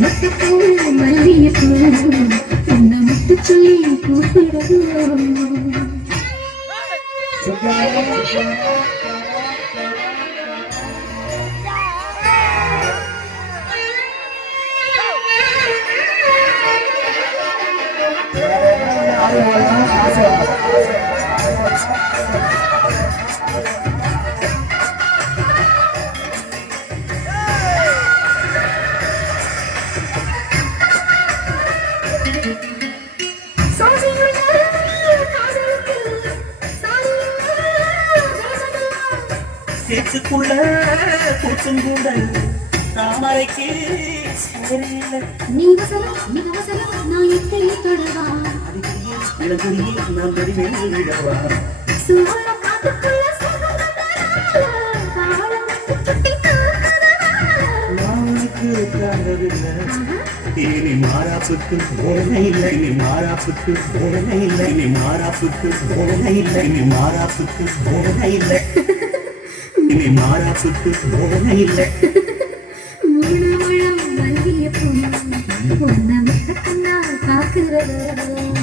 முட்டப்பூ மல்லிகைப்பூ உன்னை முட்டு சொல்லி கூப்பிடுவோம். சேச்சுக்குள்ள கூச்சும் கூட தாமரைக்கு நீ வசலம் நான் எப்படி தொடவா இளங்குடியே நான் வடிவேல் விடவா சுவர காட்டுக்குள்ள நானுக்கு காணவில்லை இனி மாறாப்புக்கு வேலை இல்லை இனி மாறாப்புக்கு வேலை இல்லை இனி மாறாப்புக்கு வேலை இல்லை இனி மாறாப்புக்கு வேலை இல்லை இனி மாறாப்புக்கு வேலை இல்லை. மூணு மழம் மல்லிய பொண்ணு உன்னை முட்டக்கண்ணா காக்குறது